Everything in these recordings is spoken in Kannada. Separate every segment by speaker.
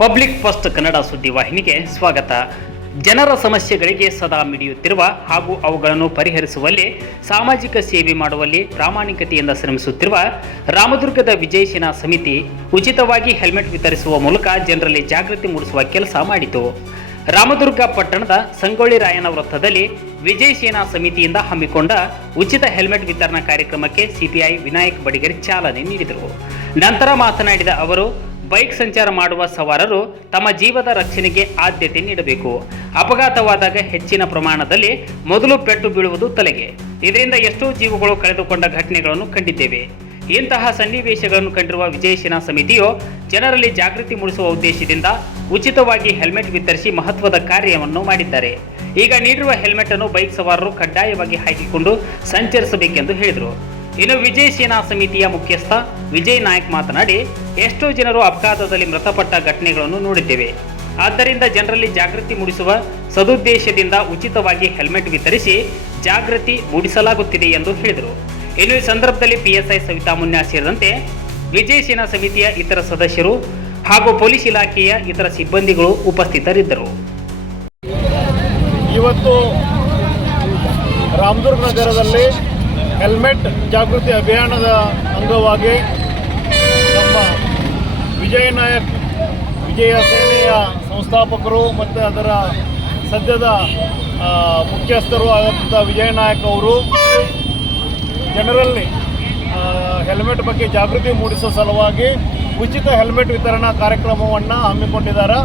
Speaker 1: ಪಬ್ಲಿಕ್ ಫಸ್ಟ್ ಕನ್ನಡ ಸುದ್ದಿ ವಾಹಿನಿಗೆ ಸ್ವಾಗತ. ಜನರ ಸಮಸ್ಯೆಗಳಿಗೆ ಸದಾ ಮಿಡಿಯುತ್ತಿರುವ ಹಾಗೂ ಅವುಗಳನ್ನು ಪರಿಹರಿಸುವಲ್ಲಿ, ಸಾಮಾಜಿಕ ಸೇವೆ ಮಾಡುವಲ್ಲಿ ಪ್ರಾಮಾಣಿಕತೆಯಿಂದ ಶ್ರಮಿಸುತ್ತಿರುವ ರಾಮದುರ್ಗದ ವಿಜಯ ಸೇನಾ ಸಮಿತಿ ಉಚಿತವಾಗಿ ಹೆಲ್ಮೆಟ್ ವಿತರಿಸುವ ಮೂಲಕ ಜನರಲ್ಲಿ ಜಾಗೃತಿ ಮೂಡಿಸುವ ಕೆಲಸ ಮಾಡಿತು. ರಾಮದುರ್ಗ ಪಟ್ಟಣದ ಸಂಗೊಳ್ಳಿ ರಾಯನ ವೃತ್ತದಲ್ಲಿ ವಿಜಯ ಸೇನಾ ಸಮಿತಿಯಿಂದ ಹಮ್ಮಿಕೊಂಡ ಉಚಿತ ಹೆಲ್ಮೆಟ್ ವಿತರಣಾ ಕಾರ್ಯಕ್ರಮಕ್ಕೆ ಸಿಪಿಐ ವಿನಾಯಕ್ ಬಡಿಗೇರಿ ಚಾಲನೆ ನೀಡಿದರು. ನಂತರ ಮಾತನಾಡಿದ ಅವರು ಬೈಕ್ ಸಂಚಾರ ಮಾಡುವ ಸವಾರರು ತಮ್ಮ ಜೀವದ ರಕ್ಷಣೆಗೆ ಆದ್ಯತೆ ನೀಡಬೇಕು. ಅಪಘಾತವಾದಾಗ ಹೆಚ್ಚಿನ ಪ್ರಮಾಣದಲ್ಲಿ ಮೊದಲು ಪೆಟ್ಟು ಬೀಳುವುದು ತಲೆಗೆ. ಇದರಿಂದ ಎಷ್ಟೋ ಜೀವಗಳು ಕಳೆದುಕೊಂಡ ಘಟನೆಗಳನ್ನು ಕಂಡಿದ್ದೇವೆ. ಇಂತಹ ಸನ್ನಿವೇಶಗಳನ್ನು ಕಂಡಿರುವ ವಿಜಯ ಸೇನಾ ಸಮಿತಿಯು ಜನರಲ್ಲಿ ಜಾಗೃತಿ ಮೂಡಿಸುವ ಉದ್ದೇಶದಿಂದ ಉಚಿತವಾಗಿ ಹೆಲ್ಮೆಟ್ ವಿತರಿಸಿ ಮಹತ್ವದ ಕಾರ್ಯವನ್ನು ಮಾಡಿದ್ದಾರೆ. ಈಗ ನೀಡಿರುವ ಹೆಲ್ಮೆಟ್ ಅನ್ನು ಬೈಕ್ ಸವಾರರು ಕಡ್ಡಾಯವಾಗಿ ಹಾಕಿಕೊಂಡು ಸಂಚರಿಸಬೇಕೆಂದು ಹೇಳಿದರು. ಇನ್ನು ವಿಜಯ್ ಸೇನಾ ಸಮಿತಿಯ ಮುಖ್ಯಸ್ಥ ವಿಜಯ್ ನಾಯಕ್ ಮಾತನಾಡಿ, ಎಷ್ಟೋ ಜನರು ಅಪಘಾತದಲ್ಲಿ ಮೃತಪಟ್ಟ ಘಟನೆಗಳನ್ನು ನೋಡಿದ್ದೇವೆ. ಆದ್ದರಿಂದ ಜನರಲ್ಲಿ ಜಾಗೃತಿ ಮೂಡಿಸುವ ಸದುದ್ದೇಶದಿಂದ ಉಚಿತವಾಗಿ ಹೆಲ್ಮೆಟ್ ವಿತರಿಸಿ ಜಾಗೃತಿ ಮೂಡಿಸಲಾಗುತ್ತಿದೆ ಎಂದು ಹೇಳಿದರು. ಇನ್ನು ಈ ಸಂದರ್ಭದಲ್ಲಿ ಪಿಎಸ್ಐ ಸವಿತಾ ಮುನ್ಯಾ ಸೇರಿದಂತೆ ವಿಜಯ್ ಸೇನಾ ಸಮಿತಿಯ ಇತರ ಸದಸ್ಯರು ಹಾಗೂ ಪೊಲೀಸ್ ಇಲಾಖೆಯ ಇತರ ಸಿಬ್ಬಂದಿಗಳು ಉಪಸ್ಥಿತರಿದ್ದರು.
Speaker 2: ಇವತ್ತು ರಾಮದುರ್ಗ ನಗರದಲ್ಲಿ ಹೆಲ್ಮೆಟ್ ಜಾಗೃತಿ ಅಭಿಯಾನದ ಅಂಗವಾಗಿ ನಮ್ಮ ವಿಜಯ ನಾಯಕ್, ವಿಜಯ ಸೇನೆಯ ಸಂಸ್ಥಾಪಕರು ಮತ್ತು ಅದರ ಸದ್ಯದ ಮುಖ್ಯಸ್ಥರು ಆದಂಥ ವಿಜಯ ನಾಯಕ್ ಅವರು ಜನರಲ್ಲಿ ಹೆಲ್ಮೆಟ್ ಬಗ್ಗೆ ಜಾಗೃತಿ ಮೂಡಿಸೋ ಸಲುವಾಗಿ ಉಚಿತ ಹೆಲ್ಮೆಟ್ ವಿತರಣಾ ಕಾರ್ಯಕ್ರಮವನ್ನು ಹಮ್ಮಿಕೊಂಡಿದ್ದಾರೆ.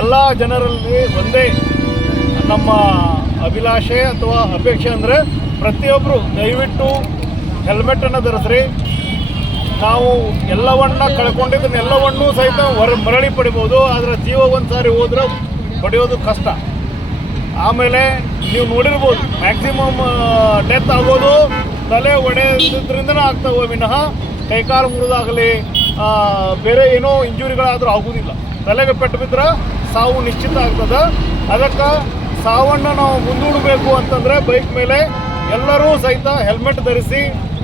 Speaker 2: ಎಲ್ಲ ಜನರಲ್ಲಿ ಒಂದೇ ನಮ್ಮ ಅಭಿಲಾಷೆ ಅಥವಾ ಅಪೇಕ್ಷೆ ಅಂದರೆ ಪ್ರತಿಯೊಬ್ಬರು ದಯವಿಟ್ಟು ಹೆಲ್ಮೆಟನ್ನು ಧರಿಸ್ರಿ. ನಾವು ಎಲ್ಲವನ್ನ ಕಳ್ಕೊಂಡಿದ್ದನ್ನೆಲ್ಲವನ್ನೂ ಸಹಿತ ಹೊರ ಮರಳಿ ಪಡಿಬೋದು, ಆದರೆ ಜೀವ ಒಂದು ಸಾರಿ ಹೋದ್ರೆ ಪಡೆಯೋದು ಕಷ್ಟ. ಆಮೇಲೆ ನೀವು ನೋಡಿರ್ಬೋದು ಮ್ಯಾಕ್ಸಿಮಮ್ ಡೆತ್ ಆಗೋದು ತಲೆ ಒಡೆಯೋದ್ರಿಂದನೇ ಆಗ್ತಾವೆ ವಿನಃ ಕೈಕಾಲು ಮುರಿದಾಗಲಿ ಬೇರೆ ಏನೋ ಇಂಜುರಿಗಳಾದರೂ ಆಗೋದಿಲ್ಲ. ತಲೆಗೆ ಪೆಟ್ಟು ಬಿದ್ದರೆ ಸಾವು ನಿಶ್ಚಿತ ಆಗ್ತದೆ. ಅದಕ್ಕೆ ಸಾವನ್ನು ನಾವು ಮುಂದೂಡಬೇಕು ಅಂತಂದರೆ ಬೈಕ್ ಮೇಲೆ ಎಲ್ಲರೂ ಸಹಿತ ಹೆಲ್ಮೆಟ್ ಧರಿಸಿ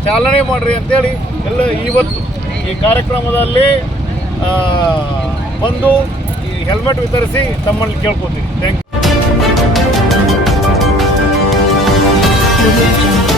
Speaker 2: ಚಾಲನೆ ಮಾಡಿರಿ ಅಂತೇಳಿ ಎಲ್ಲ ಇವತ್ತು ಈ ಕಾರ್ಯಕ್ರಮದಲ್ಲಿ ಬಂದು ಈ ಹೆಲ್ಮೆಟ್ ವಿತರಿಸಿ ತಮ್ಮಲ್ಲಿ ಕೇಳ್ಕೊತೀನಿ ಥ್ಯಾಂಕ್ ಯು.